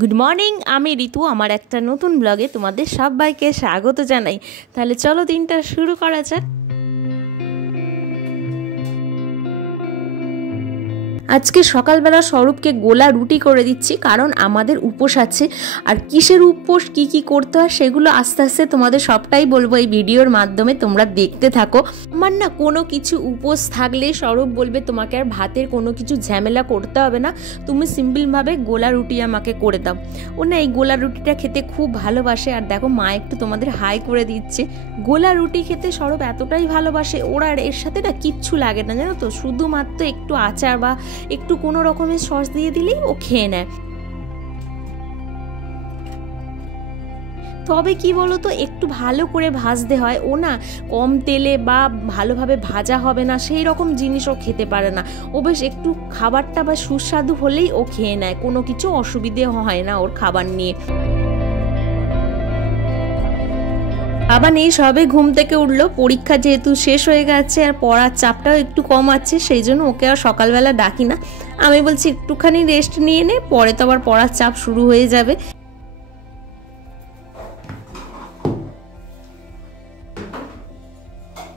Good morning, আমি ঋতু। আমার একটা নতুন ব্লগে তোমাদের সবাইকে স্বাগত জানাই। তাহলে চলো দিনটা শুরু করা যাক। আজকে সকালবেলা স্বরূপকে গোলা রুটি করে দিচ্ছি, কারণ আমাদের উপোস আছে। আর কিসের উপোস, কি কি করতে হয় সেগুলো আস্তে আস্তে তোমাদের সবটাই বলবো এই ভিডিওর মাধ্যমে, তোমরা দেখতে থাকো। আমার না কোনো কিছু উপোস থাকলে স্বরূপ বলবে তোমাকে আর ভাতের কোনো কিছু ঝামেলা করতে হবে না, তুমি সিম্পলভাবে গোলা রুটি আমাকে করে দাও। ও না এই গোলা রুটিটা খেতে খুব ভালোবাসে। আর দেখো মা একটু তোমাদের হাই করে দিচ্ছে। গোলা রুটি খেতে স্বরূপ এতটাই ভালোবাসে, ওর আর এর সাথে না কিচ্ছু লাগে না জানো তো, শুধুমাত্র একটু আচার বা একটু কোনো রকমের সস দিয়ে দিলেই ও খেয়ে নেয়। তবে কি বলো তো, একটু ভালো করে ভাজতে হয়। ও না কম তেলে বা ভালোভাবে ভাজা হবে না সেই রকম জিনিস ও খেতে পারে না। ও বেশ একটু খাবারটা বা সুস্বাদু হলেই ও খেয়ে নেয়, কোনো কিছু অসুবিধে হয় না ওর খাবার নিয়ে। আবার এই সবে ঘুম থেকে উঠলো, পরীক্ষা যেহেতু শেষ হয়ে গেছে আর পড়ার চাপটাও একটু কম আছে, সেই জন্য ওকে আর সকালবেলা ডাকি না। আমি বলছি একটুখানি রেস্ট নিয়ে নে, পরে তো আবার পড়ার চাপ শুরু হয়ে যাবে।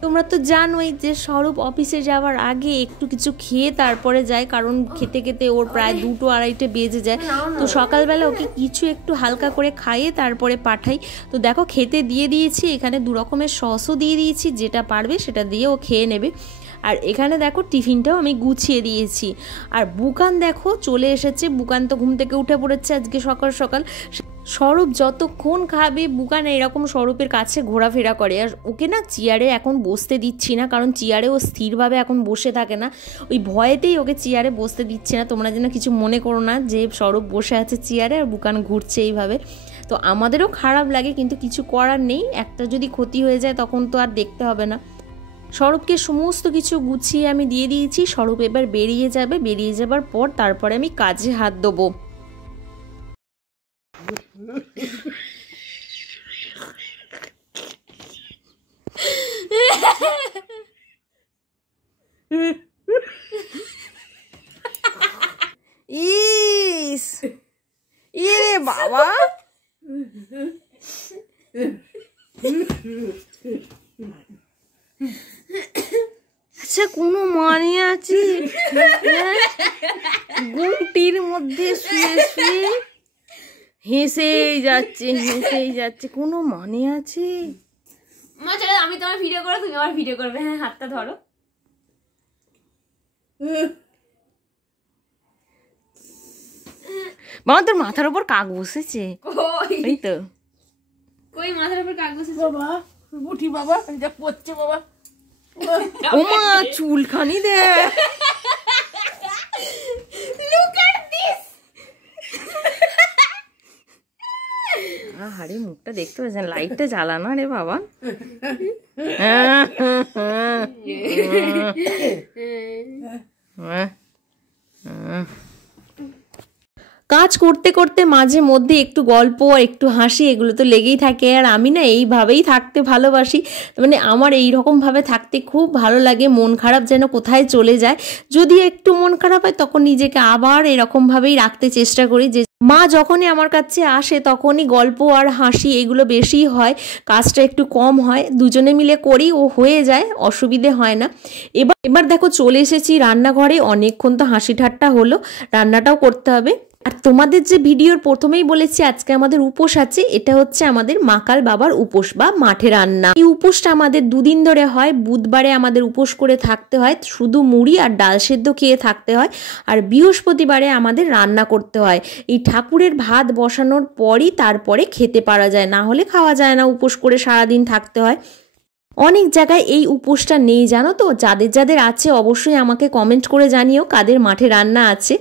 তোমরা তো জানোই যে স্বরূপ অফিসে যাওয়ার আগে একটু কিছু খেয়ে তারপরে যায়, কারণ খেতে খেতে ওর প্রায় 2-2-2:30 বেজে যায়। তো সকালবেলা ওকে কিছু একটু হালকা করে খাইয়ে তারপরে পাঠাই। তো দেখো খেতে দিয়ে দিয়েছি, এখানে 2 রকমের সসও দিয়ে দিয়েছি, যেটা পারবে সেটা দিয়ে ও খেয়ে নেবে। আর এখানে দেখো টিফিনটাও আমি গুছিয়ে দিয়েছি। আর বুকান দেখো চলে এসেছে, বুকান তো ঘুম থেকে উঠে পড়েছে আজকে সকাল সকাল। স্বরূপ যতক্ষণ খাবে বুকান এরকম স্বরূপের কাছে ঘোরাফেরা করে। আর ওকে না চেয়ারে এখন বসতে দিচ্ছি না, কারণ চেয়ারে ও স্থিরভাবে এখন বসে থাকে না, ওই ভয়েতেই ওকে চেয়ারে বসতে দিচ্ছে না। তোমরা যেন কিছু মনে করো না যে স্বরূপ বসে আছে চেয়ারে আর বুকান ঘুরছে এইভাবে। তো আমাদেরও খারাপ লাগে, কিন্তু কিছু করার নেই, একটা যদি ক্ষতি হয়ে যায় তখন তো আর দেখতে হবে না। স্বরূপকে সমস্ত কিছু গুছিয়ে আমি দিয়ে দিয়েছি। স্বরূপ এবার বেরিয়ে যাবে, বেরিয়ে যাবার পর তারপরে আমি কাজে হাত দেবো। ইস ইরে বাবা, আচ্ছা কোনো মানে আছে? ঘুমটির মধ্যে শুয়ে শুয়ে হেসেই যাচ্ছে, কোনো মানে আছে? আমি তোমার ভিডিও করো, তুমি আমার ভিডিও করবে। হ্যাঁ হাতটা ধরো। বাবা তোর মাথার উপর কাক বসেছে, ওই তো কই মাথার উপর কাক বসেছে। বাবা উঠি বাবা, যা পড়ছে বাবা। ও মা চুলখানি দে, হাড়ি মুখটা দেখতে পাচ্ছেন, লাইটটা জ্বালানো রে বাবা। কাজ করতে করতে মাঝে মধ্যে একটু গল্প আর একটু হাসি এগুলো তো লেগেই থাকে। আর আমি না এইভাবেই থাকতে ভালোবাসি, মানে আমার এইরকমভাবে থাকতে খুব ভালো লাগে। মন খারাপ যেন কোথায় চলে যায়, যদি একটু মন খারাপ হয় তখন নিজেকে আবার এরকমভাবেই রাখতে চেষ্টা করি। যে মা যখনই আমার কাছে আসে তখনই গল্প আর হাসি এগুলো বেশি হয়, কাজটা একটু কম হয়, দুজনে মিলে করি, ও হয়ে যায়, অসুবিধে হয় না। এবার দেখো চলে এসেছি রান্নাঘরে, অনেকক্ষণ তো হাসি ঠাট্টা হলো, রান্নাটাও করতে হবে। আর তোমাদের যে ভিডিওর প্রথমেই বলেছি আজকে আমাদের উপোস আছে, এটা হচ্ছে আমাদের মাকাল বাবার উপোস বা মাঠে রান্না। এই উপোসটা আমাদের 2 দিন ধরে হয়। বুধবারে আমাদের উপোস করে থাকতে হয়, শুধু মুড়ি আর ডাল সেদ্ধ খেয়ে থাকতে হয়। আর বৃহস্পতিবারে আমাদের রান্না করতে হয়। এই ঠাকুরের ভাত বসানোর পরই তারপরে খেতে পারা যায়, না হলে খাওয়া যায় না, উপোস করে সারাদিন থাকতে হয়। অনেক জায়গায় এই উপোসটা নেই জানো তো, যাদের যাদের আছে অবশ্যই আমাকে কমেন্ট করে জানিও কাদের মাঠে রান্না আছে।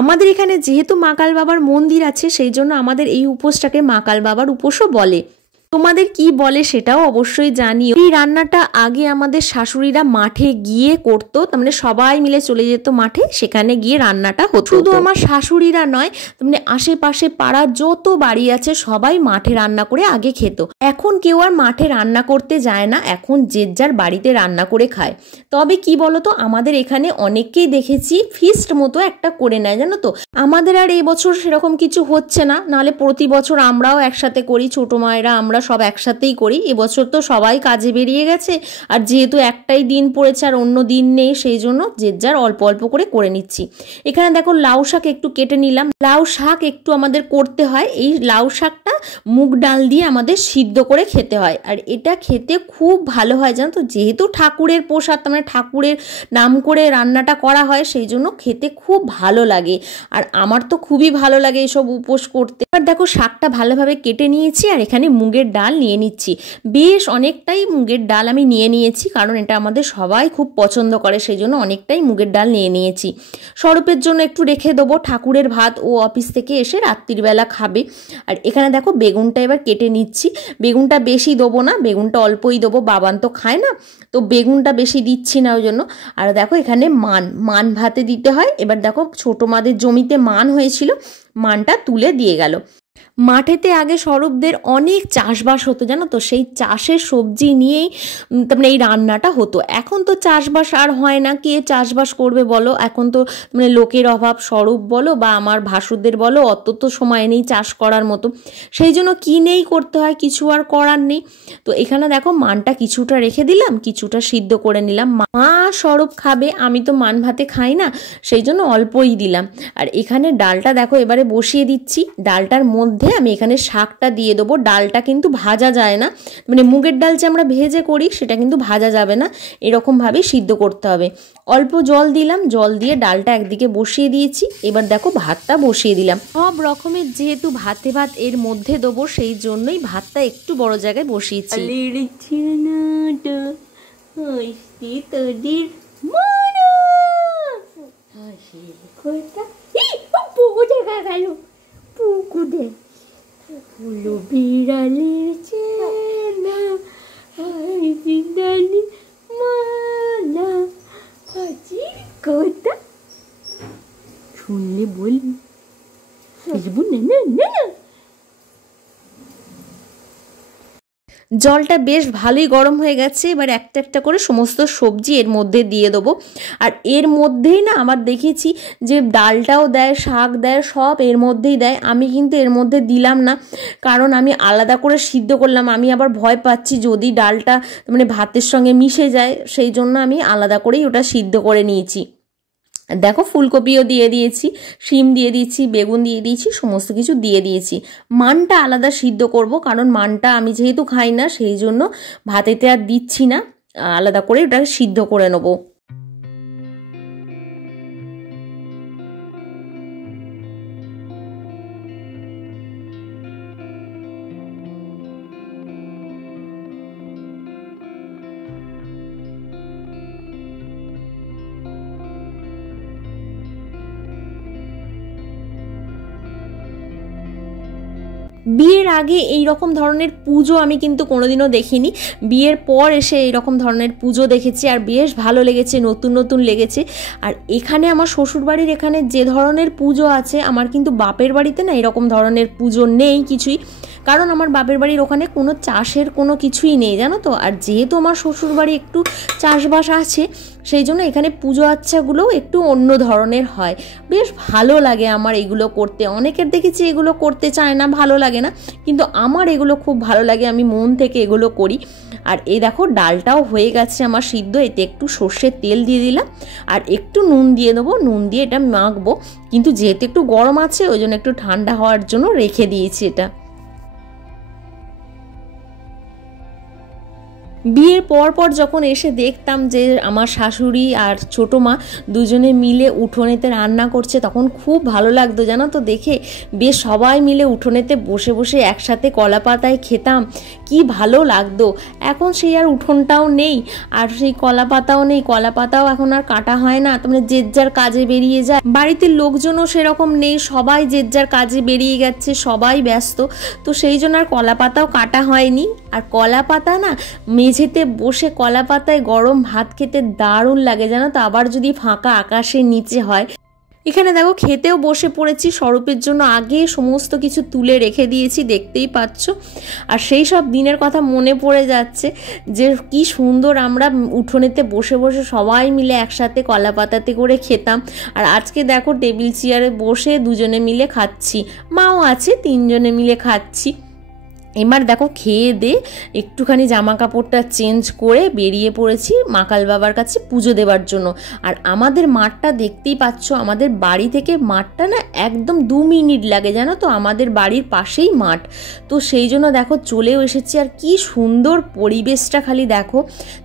আমাদের এখানে যেহেতু মাকাল বাবার মন্দির আছে, সেই জন্য আমাদের এই উপোসটাকে মাকাল বাবার উপোসও বলে। তোমাদের কি বলে সেটাও অবশ্যই জানিও। এই রান্নাটা আগে আমাদের শাশুড়িরা মাঠে গিয়ে করতো, তার মানে সবাই মিলে চলে যেত মাঠে, সেখানে গিয়ে রান্নাটা হতো। শুধু আমার শাশুড়িরা নয়, তার মানে আশেপাশে পাড়ার যত বাড়ি আছে সবাই মাঠে রান্না করে আগে খেত। এখন কেউ আর মাঠে রান্না করতে যায় না, এখন যে যার বাড়িতে রান্না করে খায়। তবে কি বলতো, আমাদের এখানে অনেককেই দেখেছি ফিস্ট মতো একটা করে নেয়, জানো তো। আমাদের আর এই বছর সেরকম কিছু হচ্ছে না, নাহলে প্রতি বছর আমরাও একসাথে করি, ছোট মায়েরা আমরা সব একসাথেই করি। এবছর তো সবাই কাজে বেরিয়ে গেছে, আর যেহেতু একটাই দিন পড়েছে আর অন্য দিন নেই, সেই জন্য যে যার অল্প অল্প করে নিচ্ছি। এখানে দেখো লাউ শাক একটু কেটে নিলাম। লাউ শাক একটু আমাদের করতে হয়, এই লাউ শাকটা মুগ ডাল দিয়ে আমাদের সিদ্ধ করে খেতে হয়, আর এটা খেতে খুব ভালো হয়, জানো তো। যেহেতু ঠাকুরের প্রসাদ, মানে ঠাকুরের নাম করে রান্নাটা করা হয়, সেই জন্য খেতে খুব ভালো লাগে। আর আমার তো খুবই ভালো লাগে এসব উপোস করতে। এবার দেখো শাকটা ভালোভাবে কেটে নিয়েছি, আর এখানে মুগের ডাল নিয়ে নিচ্ছি। বেশ অনেকটাই মুগের ডাল আমি নিয়ে নিয়েছি, কারণ এটা আমাদের সবাই খুব পছন্দ করে, সেই জন্য অনেকটাই মুগের ডাল নিয়ে নিয়েছি। স্বরূপের জন্য একটু রেখে দেবো, ঠাকুরের ভাত ও অফিস থেকে এসে রাত্রিবেলা খাবে। আর এখানে দেখো বেগুনটা এবার কেটে নিচ্ছি। বেগুনটা বেশি দেবো না, বেগুনটা অল্পই দেবো, বাবান তো খায় না, তো বেগুনটা বেশি দিচ্ছি না ওই জন্য। আর দেখো এখানে মান ভাতে দিতে হয়। এবার দেখো ছোটো মাদের জমিতে মান হয়েছিল, মানটা তুলে দিয়ে গেল। মাঠেতে আগে স্বরূপদের অনেক চাষবাস হতো, জানো তো, সেই চাষের সবজি নিয়েই মানে এই রান্নাটা হতো। এখন তো চাষবাস আর হয় না, কে চাষবাস করবে বলো, এখন তো মানে লোকের অভাব, স্বরূপ বলো বা আমার ভাসুরদের বলো, অত তো সময় নেই চাষ করার মতো, সেই জন্য কিনেই করতে হয়, কিছু আর করার নেই। তো এখানে দেখো মানটা কিছুটা রেখে দিলাম, কিছুটা সিদ্ধ করে নিলাম। মা স্বরূপ খাবে, আমি তো মান ভাতে খাই না, সেই জন্য অল্পই দিলাম। আর এখানে ডালটা দেখো এবারে বসিয়ে দিচ্ছি। ডালটার মধ্যে আমি এখানে শাকটা দিয়ে দেবো। ডালটা কিন্তু ভাজা যায় না, মানে মুগের ডাল যে আমরা ভেজে করি সেটা কিন্তু ভাজা যাবে না, এরকমভাবেই সিদ্ধ করতে হবে। অল্প জল দিলাম, জল দিয়ে ডালটা একদিকে বসিয়ে দিয়েছি। এবার দেখো ভাতটা বসিয়ে দিলাম। সব রকমের যেহেতু ভাত এর মধ্যে দেবো, সেই জন্যই ভাতটা একটু বড় জায়গায় বসিয়েছি। হলো বিড়ালের চেনা জিন্দানি মালা হাজির কথা শুনলে বলবি, বুঝবো না না না। জলটা বেশ ভালোই গরম হয়ে গেছে। এবার একটা একটা করে সমস্ত সবজি এর মধ্যে দিয়ে দেবো। আর এর মধ্যেই না আমার দেখেছি যে ডালটাও দেয়, শাক দেয়, সব এর মধ্যেই দেয়। আমি কিন্তু এর মধ্যে দিলাম না, কারণ আমি আলাদা করে সিদ্ধ করলাম। আমি আবার ভয় পাচ্ছি যদি ডালটা মানে ভাতের সঙ্গে মিশে যায়, সেই জন্য আমি আলাদা করেই ওটা সিদ্ধ করে নিয়েছি। দেখো ফুলকপিও দিয়ে দিয়েছি, শিম দিয়ে দিয়েছি, বেগুন দিয়ে দিয়েছি, সমস্ত কিছু দিয়ে দিয়েছি। মানটা আলাদা সিদ্ধ করব, কারণ মানটা আমি যেহেতু খাই না, সেই জন্য ভাতেতে আর দিচ্ছি না, আলাদা করে ওটা সিদ্ধ করে নেবো। বিয়ের আগে এই রকম ধরনের পুজো আমি কিন্তু কোনোদিনও দেখিনি, বিয়ের পর এসে এই রকম ধরনের পুজো দেখেছি, আর বেশ ভালো লেগেছে, নতুন নতুন লেগেছে। আর এখানে আমার শ্বশুরবাড়ির এখানে যে ধরনের পুজো আছে, আমার কিন্তু বাপের বাড়িতে না এরকম ধরনের পুজো নেই কিছুই, কারণ আমার বাপের বাড়ির ওখানে কোনো চাষের কোনো কিছুই নেই, জানো তো। আর যেহেতু আমার শ্বশুরবাড়ি একটু চাষবাস আছে, সেই জন্য এখানে পুজো আচ্ছাগুলোও একটু অন্য ধরনের হয়। বেশ ভালো লাগে আমার এগুলো করতে। অনেকের দেখেছি এগুলো করতে চায় না, ভালো লাগে না, কিন্তু আমার এগুলো খুব ভালো লাগে, আমি মন থেকে এগুলো করি। আর এই দেখো ডালটাও হয়ে গেছে আমার সিদ্ধ। এতে একটু সর্ষের তেল দিয়ে দিলাম, আর একটু নুন দিয়ে দেবো, নুন দিয়ে এটা মাখবো। কিন্তু যেহেতু একটু গরম আছে, ওই জন্য একটু ঠান্ডা হওয়ার জন্য রেখে দিয়েছি এটা। বিয়ের পর যখন এসে দেখতাম যে আমার শাশুড়ি আর ছোটো মা দুজনে মিলে উঠোনেতে রান্না করছে, তখন খুব ভালো লাগতো জানো তো দেখে। বেশ সবাই মিলে উঠোনেতে বসে বসে একসাথে কলা পাতায় খেতাম, কি ভালো লাগতো। এখন সেই আর উঠোনটাও নেই, আর সেই কলা পাতাও নেই, কলা পাতাও এখন আর কাটা হয় না, মানে যে যার কাজে বেরিয়ে যায়। বাড়িতে লোকজনও সেরকম নেই, সবাই যে যার কাজে বেরিয়ে গেছে, সবাই ব্যস্ত। তো সেই জন্য আর কলা পাতাও কাটা হয়নি। আর কলা পাতা না, মেঝেতে বসে কলা পাতায় গরম ভাত খেতে দারুণ লাগে জানো তো, আবার যদি ফাঁকা আকাশের নিচে হয়। এখানে দেখো খেতেও বসে পড়েছি, স্বরূপের জন্য আগে সমস্ত কিছু তুলে রেখে দিয়েছি, দেখতেই পাচ্ছ। আর সেই সব দিনের কথা মনে পড়ে যাচ্ছে যে কি সুন্দর আমরা উঠোনেতে বসে বসে সবাই মিলে একসাথে কলা পাতাতে করে খেতাম। আর আজকে দেখো টেবিল চেয়ারে বসে দুজনে মিলে খাচ্ছি, মাও আছে, তিনজনে মিলে খাচ্ছি। এবার দেখো খেয়ে দে একটুখানি জামা কাপড়টা চেঞ্জ করে বেরিয়ে পড়েছি মাকাল বাবার কাছে পুজো দেওয়ার জন্য। আর আমাদের মাঠটা দেখতেই পাচ্ছ, আমাদের বাড়ি থেকে মাঠটা না একদম 2 মিনিট লাগে জানো তো, আমাদের বাড়ির পাশেই মাঠ। তো সেই জন্য দেখো চলেও এসেছি। আর কি সুন্দর পরিবেশটা খালি দেখো,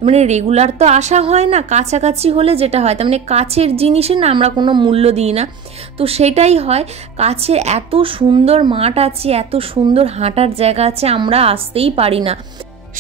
মানে রেগুলার তো আসা হয় না, কাছাকাছি হলে যেটা হয়, তার মানে কাছের জিনিসে না আমরা কোনো মূল্য দিই না, তো সেটাই হয়। কাছে এত সুন্দর মাঠ আছে, এত সুন্দর হাঁটার জায়গা আছে, আমরা আসতেই পারি না।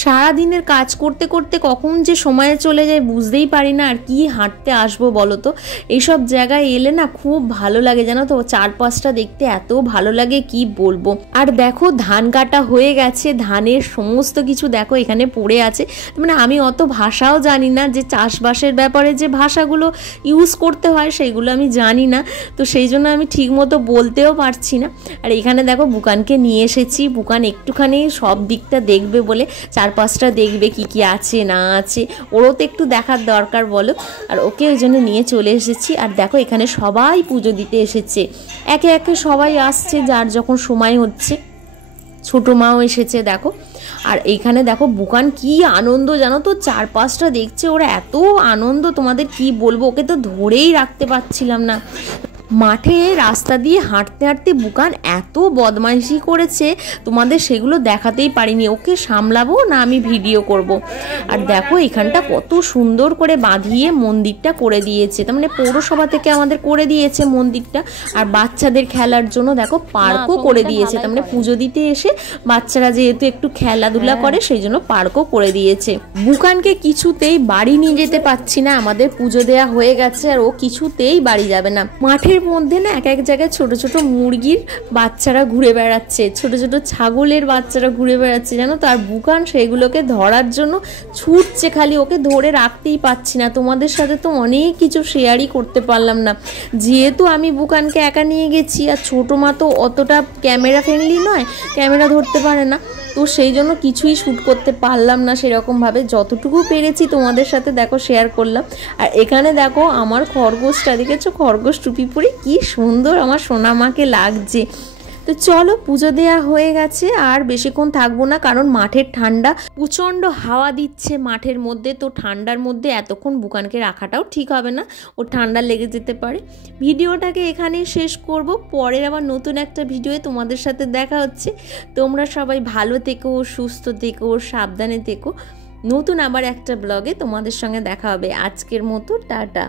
সারাদিনের কাজ করতে করতে কখন যে সময়ে চলে যায় বুঝতেই পারি না। আর কি হাঁটতে আসবো বলো তো, এইসব জায়গায় এলে না খুব ভালো লাগে জানো তো, চারপাশটা দেখতে এত ভালো লাগে কি বলবো। আর দেখো ধান কাটা হয়ে গেছে, ধানের সমস্ত কিছু দেখো এখানে পড়ে আছে। মানে আমি অত ভাষাও জানি না, যে চাষবাসের ব্যাপারে যে ভাষাগুলো ইউজ করতে হয় সেইগুলো আমি জানি না, তো সেই জন্য আমি ঠিক মতো বলতেও পারছি না। আর এখানে দেখো বুকানকে নিয়ে এসেছি, বুকান একটুখানি সব দিকটা দেখবে বলে, চারপাশটা দেখবে কি কি আছে না আছে, ওরও তো একটু দেখার দরকার বলো। আর ওকে ওই জন্য নিয়ে চলে এসেছি। আর দেখো এখানে সবাই পুজো দিতে এসেছে, একে একে সবাই আসছে যার যখন সময় হচ্ছে। ছোটো মাও এসেছে দেখো। আর এইখানে দেখো বুকান কি আনন্দ জানো তো, চারপাশটা দেখছে, ওরা এত আনন্দ তোমাদের কি বলবো, ওকে তো ধরেই রাখতে পারছিলাম না। মাঠে রাস্তা দিয়ে হাঁটতে হাঁটতে বুকান এত বদমাইশি করেছে, তোমাদের সেগুলো দেখাতেই পারিনি, ওকে সামলাবো না আমি ভিডিও করব। আর দেখো এখানটা কত সুন্দর করে বাঁধিয়ে মন্দিরটা করে দিয়েছে, তার মানে পৌরসভা থেকে আমাদের করে দিয়েছে মন্দিরটা। আর বাচ্চাদের খেলার জন্য দেখো পার্কও করে দিয়েছে, তার মানে পুজো দিতে এসে বাচ্চারা যেহেতু একটু খেলাধুলা করে সেই জন্য পার্কও করে দিয়েছে। বুকানকে কিছুতেই বাড়ি নিয়ে যেতে পারছি না, আমাদের পুজো দেওয়া হয়ে গেছে আর ও কিছুতেই বাড়ি যাবে না। মাঠের মধ্যে না এক এক জায়গায় ছোট ছোট মুরগির বাচ্চারা ঘুরে বেড়াচ্ছে, ছোট ছোট ছাগলের বাচ্চারা ঘুরে বেড়াচ্ছে জানো তো। আর বুকান সেগুলোকে ধরার জন্য ছুটছে খালি, ওকে ধরে রাখতেই পারছি না। তোমাদের সাথে তো অনেক কিছু শেয়ারই করতে পারলাম না, যেহেতু আমি বুকানকে একা নিয়ে গেছি, আর ছোটো মা তো অতটা ক্যামেরা ফ্রেন্ডলি নয়, ক্যামেরা ধরতে পারে না, তো সেই জন্য কিছুই শ্যুট করতে পারলাম না সেরকমভাবে। যতটুকু পেরেছি তোমাদের সাথে দেখো শেয়ার করলাম। আর এখানে দেখো আমার খরগোশটা দেখেছো, খরগোশ টুপি পরে কি সুন্দর আমার সোনামাকে লাগছে। তো চলো পুজো দেওয়া হয়ে গেছে, আর বেশিক্ষণ থাকবো না, কারণ মাঠের ঠান্ডা, প্রচণ্ড হাওয়া দিচ্ছে মাঠের মধ্যে, তো ঠান্ডার মধ্যে এতক্ষণ বুকানকে রাখাটাও ঠিক হবে না, ও ঠান্ডা লেগে যেতে পারে। ভিডিওটাকে এখানেই শেষ করব, পরের আবার নতুন একটা ভিডিওয়ে তোমাদের সাথে দেখা হচ্ছে। তোমরা সবাই ভালো থেকো, সুস্থ থেকো, সাবধানে থেকো। নতুন আবার একটা ব্লগে তোমাদের সঙ্গে দেখা হবে। আজকের মতো টাটা।